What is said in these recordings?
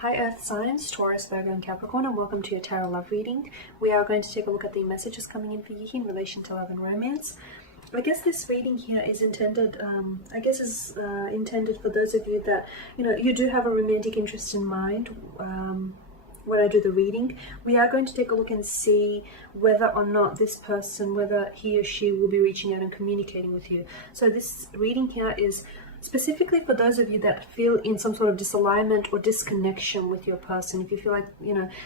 Hi Earth signs, Taurus, Virgo and Capricorn, and welcome to your tarot love reading. We are going to take a look at the messages coming in for you in relation to love and romance. I guess this reading here is intended, intended for those of you that, you do have a romantic interest in mind. When I do the reading, we are going to take a look and see whether or not this person, whether he or she will be reaching out and communicating with you. So this reading here is specifically for those of you that feel in some sort of disalignment or disconnection with your person. If you feel like,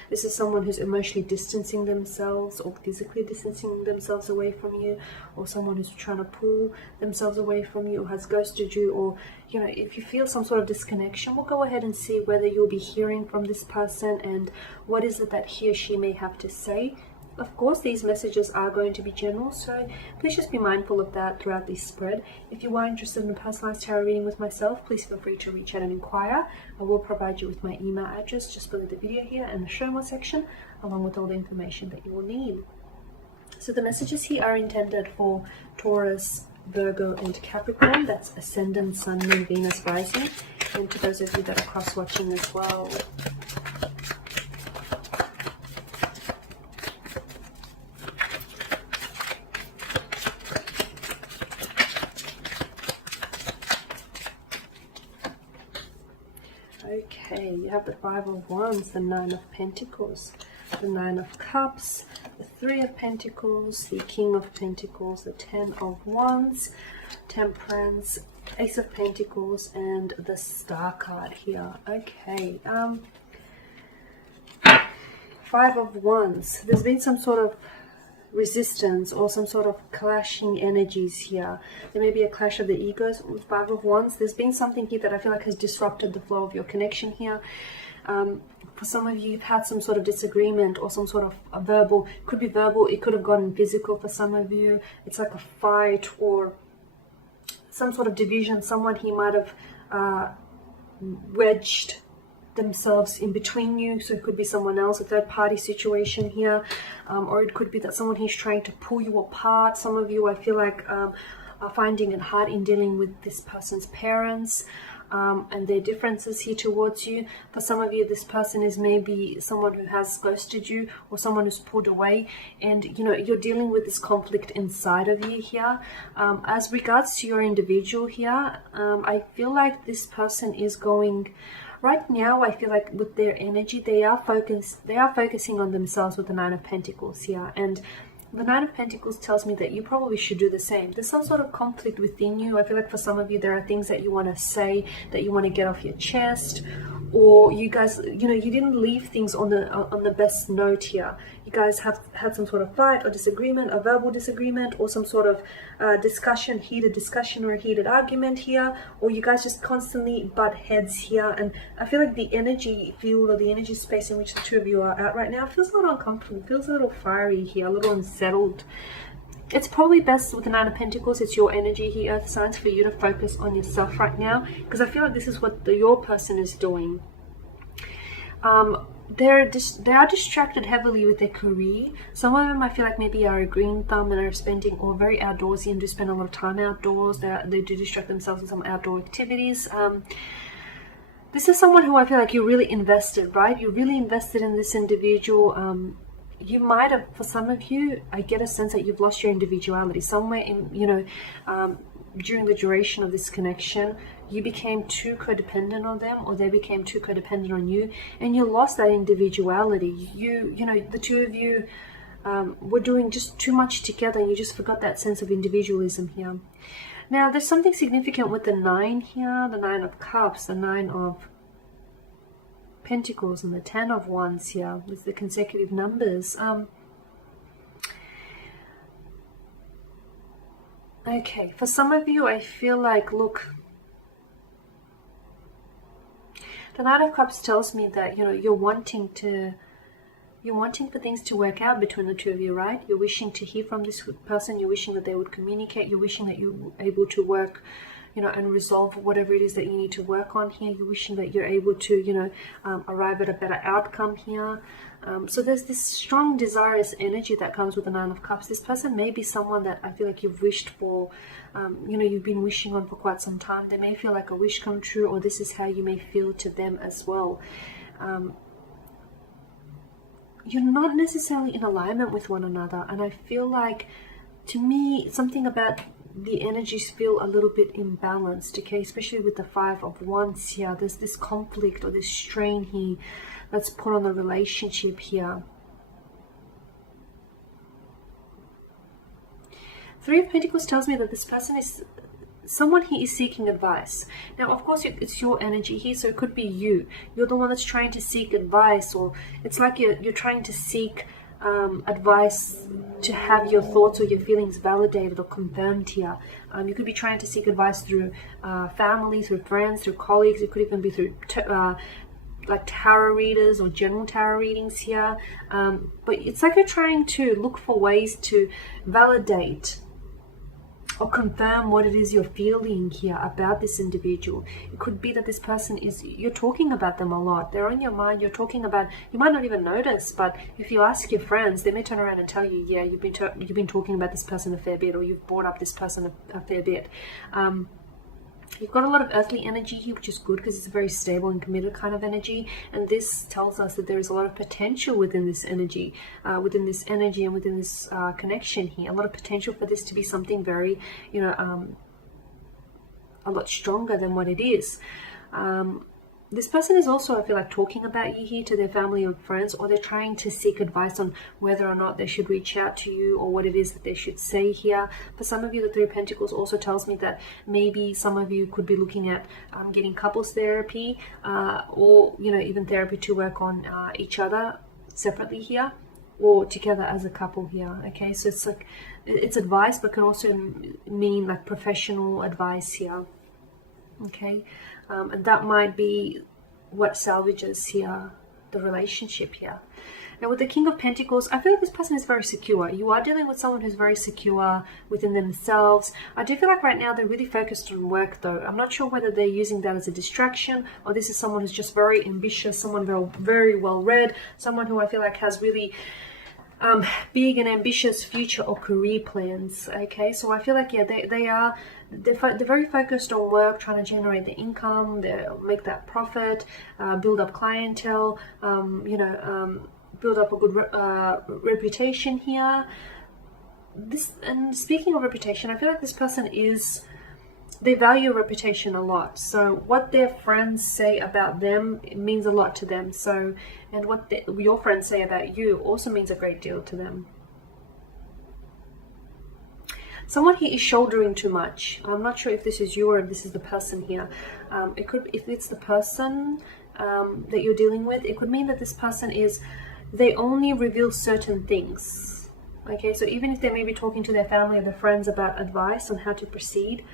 this is someone who's emotionally distancing themselves or physically distancing themselves away from you, or someone who's trying to pull themselves away from you or has ghosted you, or, if you feel some sort of disconnection, we'll go ahead and see whether you'll be hearing from this person and what is it that he or she may have to say. Of course, these messages are going to be general, so please just be mindful of that throughout this spread. If you are interested in a personalized tarot reading with myself, please feel free to reach out and inquire. I will provide you with my email address just below the video here in the show more section, along with all the information that you will need. So the messages here are intended for Taurus, Virgo and Capricorn. That's Ascendant, Sun, Moon, Venus, Rising, and to those of you that are cross-watching as well. Okay, you have the Five of Wands, the Nine of Pentacles, the Nine of Cups, the Three of Pentacles, the King of Pentacles, the Ten of Wands, Temperance, Ace of Pentacles, and the Star card here. Okay, Five of Wands. There's been some sort of resistance or some sort of clashing energies here. There may be a clash of the egos with Five of Wands. There's been something here that I feel like has disrupted the flow of your connection here. For some of you, you've had some sort of disagreement or some sort of a verbal, could be verbal, it could have gotten physical for some of you. It's like a fight or some sort of division. Someone he might have wedged themselves in between you, so it could be someone else, a third party situation here, or it could be that someone he's trying to pull you apart. Some of you, I feel like, are finding it hard in dealing with this person's parents and their differences here towards you. For some of you, this person is maybe someone who has ghosted you or someone who's pulled away, and you're dealing with this conflict inside of you here. As regards to your individual here, I feel like this person is going right now. I feel like with their energy, they are focusing on themselves with the Nine of Pentacles here, and the Nine of Pentacles tells me that you probably should do the same. There's some sort of conflict within you. I feel like for some of you, there are things that you want to say, that you want to get off your chest, or you guys, you didn't leave things on the best note here. You guys have had some sort of fight or disagreement, a verbal disagreement, or some sort of heated discussion or a heated argument here, or you guys just constantly butt heads here. And I feel like the energy field or the energy space in which the two of you are at right now feels a little uncomfortable, feels a little fiery here, a little unsettled. It's probably best with the Nine of Pentacles, it's your energy here, Earth signs, for you to focus on yourself right now, because I feel like this is what your person is doing. They are distracted heavily with their career. Some of them, I feel like, maybe are a green thumb and are spending, or very outdoorsy and do spend a lot of time outdoors. They do distract themselves with some outdoor activities. This is someone who I feel like you really invested, right? You really invested in this individual. You might have, for some of you, I get a sense that you've lost your individuality somewhere in, during the duration of this connection. You became too codependent on them, or they became too codependent on you, and you lost that individuality. The two of you were doing just too much together, and you just forgot that sense of individualism here. Now, there's something significant with the Nine here, the Nine of Cups, the Nine of Pentacles, and the Ten of Wands here with the consecutive numbers. Okay, for some of you, I feel like, look, the Nine of Cups tells me that, you're wanting for things to work out between the two of you, right? You're wishing to hear from this person. You're wishing that they would communicate. You're wishing that you're able to work, and resolve whatever it is that you need to work on here. You're wishing that you're able to, arrive at a better outcome here. So there's this strong, desirous energy that comes with the Nine of Cups. This person may be someone that I feel like you've wished for, you've been wishing on for quite some time. They may feel like a wish come true, or this is how you may feel to them as well. you're not necessarily in alignment with one another. And I feel like, to me, something about the energies feel a little bit imbalanced, okay, especially with the Five of Wands here. There's this conflict or this strain here that's put on the relationship here. Three of Pentacles tells me that this person is someone here is seeking advice. Now, of course, it's your energy here, so it could be you. You're the one that's trying to seek advice, or it's like you're trying to seek advice to have your thoughts or your feelings validated or confirmed here. You could be trying to seek advice through family, through friends, through colleagues. It could even be through like tarot readers or general tarot readings here. But it's like you're trying to look for ways to validate or confirm what it is you're feeling here about this individual. It could be that this person you're talking about them a lot. They're on your mind. You're talking about, you might not even notice, but if you ask your friends, they may turn around and tell you, yeah, you've been talking about this person a fair bit, or you've brought up this person a fair bit. You've got a lot of earthly energy here, which is good because it's a very stable and committed kind of energy. And this tells us that there is a lot of potential within this energy, and within this connection here. A lot of potential for this to be something very, a lot stronger than what it is. This person is also, I feel like, talking about you here to their family or friends, or they're trying to seek advice on whether or not they should reach out to you, or what it is that they should say here. For some of you, the Three of Pentacles also tells me that maybe some of you could be looking at getting couples therapy, or even therapy to work on each other separately here, or together as a couple here. Okay, so it's like it's advice, but can also mean like professional advice here. Okay, and that might be what salvages here the relationship here. Now, with the King of Pentacles, I feel like this person is very secure. You are dealing with someone who's very secure within themselves. I do feel like right now they're really focused on work, though. I'm not sure whether they're using that as a distraction, or this is someone who's just very ambitious, someone very, very well read, someone who I feel like has really big and ambitious future or career plans. Okay, so I feel like, yeah, they're very focused on work, trying to generate the income, make that profit, build up clientele, build up a good reputation here. And speaking of reputation, I feel like this person they value reputation a lot. So what their friends say about them, it means a lot to them. So, and what your friends say about you also means a great deal to them. Someone here is shouldering too much. I'm not sure if this is you or if this is the person here. It could, if it's the person that you're dealing with, it could mean that this person they only reveal certain things. Okay, so even if they may be talking to their family or their friends about advice on how to proceed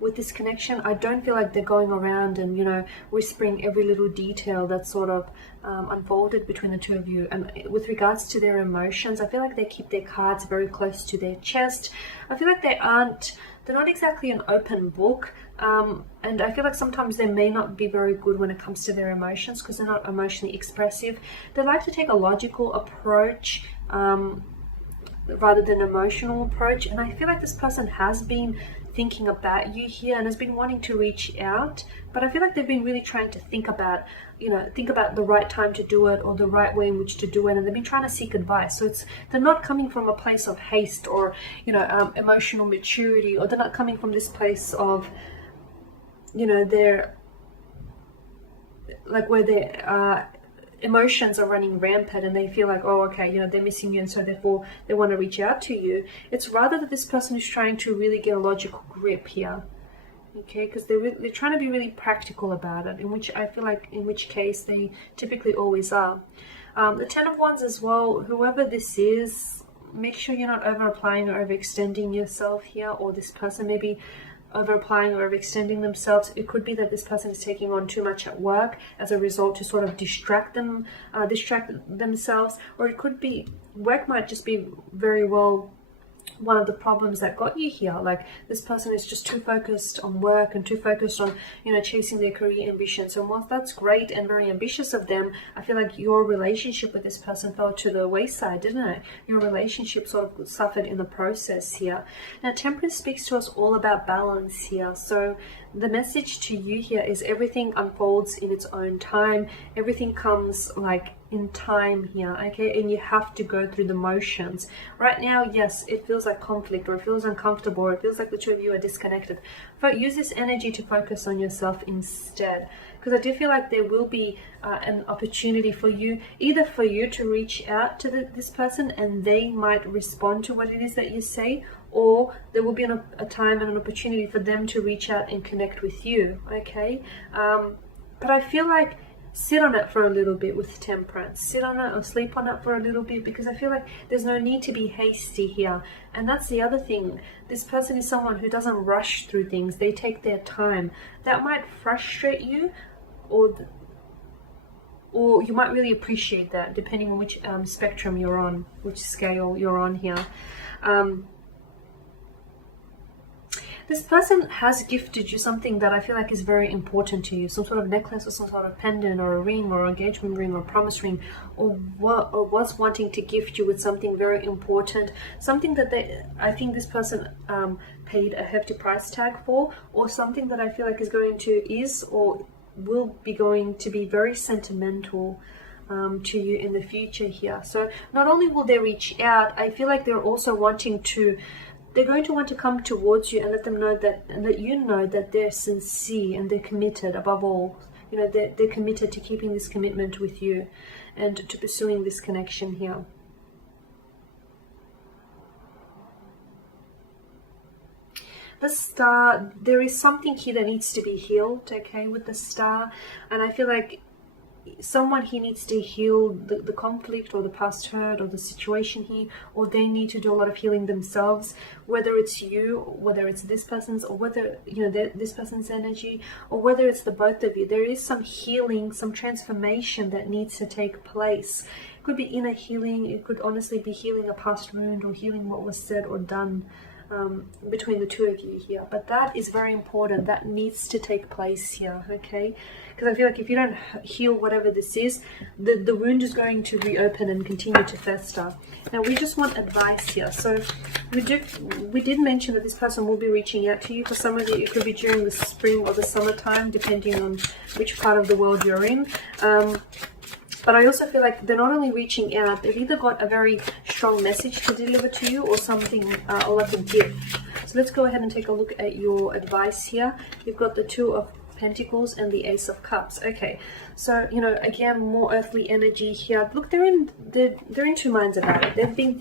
with this connection, I don't feel like they're going around and, whispering every little detail that's sort of unfolded between the two of you. And with regards to their emotions, I feel like they keep their cards very close to their chest. I feel like they're not exactly an open book. And I feel like sometimes they may not be very good when it comes to their emotions because they're not emotionally expressive. They like to take a logical approach rather than an emotional approach. And I feel like this person has been thinking about you here and has been wanting to reach out, but I feel like they've been really trying to think about the right time to do it, or the right way in which to do it, and they've been trying to seek advice. So they're not coming from a place of haste or emotional maturity, or they're not coming from this place of they're like where their emotions are running rampant and they feel like, oh, okay, they're missing you, and so therefore they want to reach out to you. It's rather that this person is trying to really get a logical grip here, okay, because they're trying to be really practical about it, in which case they typically always are. The Ten of Wands as well, whoever this is, make sure you're not over applying or overextending yourself here, or this person may be over applying or overextending themselves. It could be that this person is taking on too much at work as a result to sort of distract themselves, or it could be work might just be very well one of the problems that got you here. Like this person is just too focused on work and too focused on chasing their career ambitions. And whilst that's great and very ambitious of them, I feel like your relationship with this person fell to the wayside, didn't it? Your relationship sort of suffered in the process here. Now Temperance speaks to us all about balance here. So the message to you here is everything unfolds in its own time. Everything comes like in time here, okay? And you have to go through the motions. Right now, yes, it feels like conflict, or it feels uncomfortable, or it feels like the two of you are disconnected. But use this energy to focus on yourself instead, because I do feel like there will be an opportunity for you, either for you to reach out to this person and they might respond to what it is that you say, or there will be a time and an opportunity for them to reach out and connect with you, okay? But I feel like sit on it for a little bit with Temperance. Sit on it or sleep on it for a little bit, because I feel like there's no need to be hasty here. And that's the other thing. This person is someone who doesn't rush through things. They take their time. That might frustrate you, or you might really appreciate that, depending on which spectrum you're on, which scale you're on here. This person has gifted you something that I feel like is very important to you. Some sort of necklace, or some sort of pendant, or a ring, or engagement ring, or promise ring, or was wanting to gift you with something very important. Something that I think this person paid a hefty price tag for, or something that I feel like or will be going to be very sentimental to you in the future here. So not only will they reach out, I feel like they're also they're going to want to come towards you and let them know that, and let you know that they're sincere and they're committed. Above all, you know, they're committed to keeping this commitment with you and to pursuing this connection here. The Star, there is something here that needs to be healed, okay, with the Star. And I feel like someone here needs to heal the conflict, or the past hurt, or the situation here, or they need to do a lot of healing themselves, whether it's you, whether it's this person's, or whether, you know, this person's energy, or whether it's the both of you. There is some healing, some transformation that needs to take place. It could be inner healing. It could honestly be healing a past wound, or healing what was said or done between the two of you here. But that is very important. That needs to take place here, okay? Because I feel like if you don't heal whatever this is, the wound is going to reopen and continue to fester. Now we just want advice here. So we did mention that this person will be reaching out to you. For some of you, it could be during the spring or the summertime, depending on which part of the world you're in. But I also feel like they're not only reaching out, they've either got a very strong message to deliver to you, or something, or like a gift. So let's go ahead and take a look at your advice here. You've got the Two of Pentacles and the Ace of Cups. Okay, so, you know, again, more earthly energy here. Look, they're in two minds about it. They've been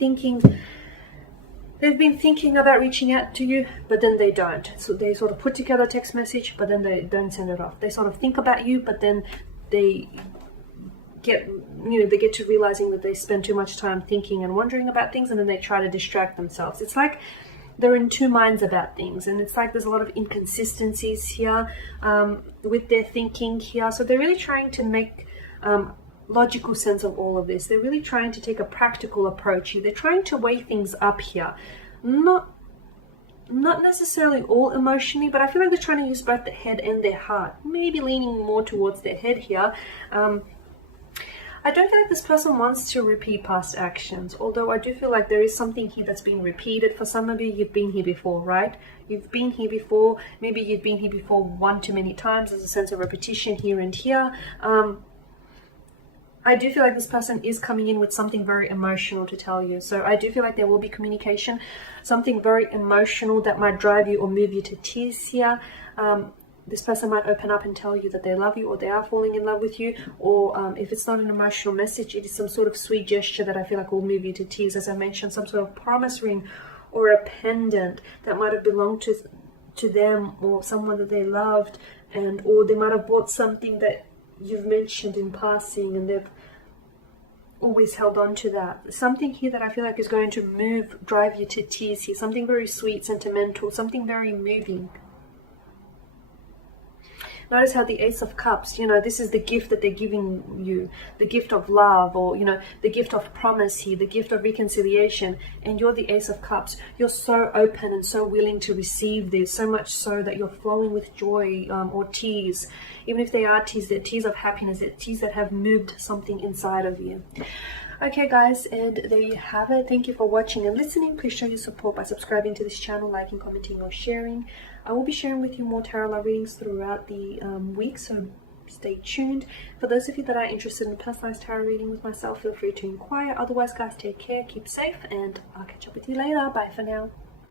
thinking about reaching out to you, but then they don't. So they sort of put together a text message, but then they don't send it off. They sort of think about you, but then they get to realizing that they spend too much time thinking and wondering about things, and then they try to distract themselves. It's like they're in two minds about things, and it's like there's a lot of inconsistencies here with their thinking here. So they're really trying to make logical sense of all of this. They're really trying to take a practical approach here. They're trying to weigh things up here, not necessarily all emotionally, but I feel like they're trying to use both the head and their heart, maybe leaning more towards their head here. I don't feel like this person wants to repeat past actions, although I do feel like there is something here that's being repeated. For some of you, you've been here before, right? You've been here before. Maybe you've been here before one too many times. There's a sense of repetition here and here. I do feel like this person is coming in with something very emotional to tell you. So I do feel like there will be communication, something very emotional that might drive you or move you to tears here. This person might open up and tell you that they love you, or they are falling in love with you, or if it's not an emotional message, it is some sort of sweet gesture that I feel like will move you to tears. As I mentioned, some sort of promise ring or a pendant that might have belonged to them or someone that they loved, or they might have bought something that you've mentioned in passing and they've always held on to that. Something here that I feel like is going to drive you to tears here. Something very sweet, sentimental, something very moving. Notice how the Ace of Cups, you know, this is the gift that they're giving you, the gift of love, or, you know, the gift of promise here, the gift of reconciliation. And you're the Ace of Cups. You're so open and so willing to receive this, so much so that you're flowing with joy or tears. Even if they are tears, they're tears of happiness, they're tears that have moved something inside of you. Okay guys, and there you have it. Thank you for watching and listening. Please show your support by subscribing to this channel, liking, commenting or sharing. I will be sharing with you more tarot love readings throughout the week, so stay tuned. For those of you that are interested in a personalized tarot reading with myself, feel free to inquire. Otherwise, guys, take care, keep safe, and I'll catch up with you later. Bye for now.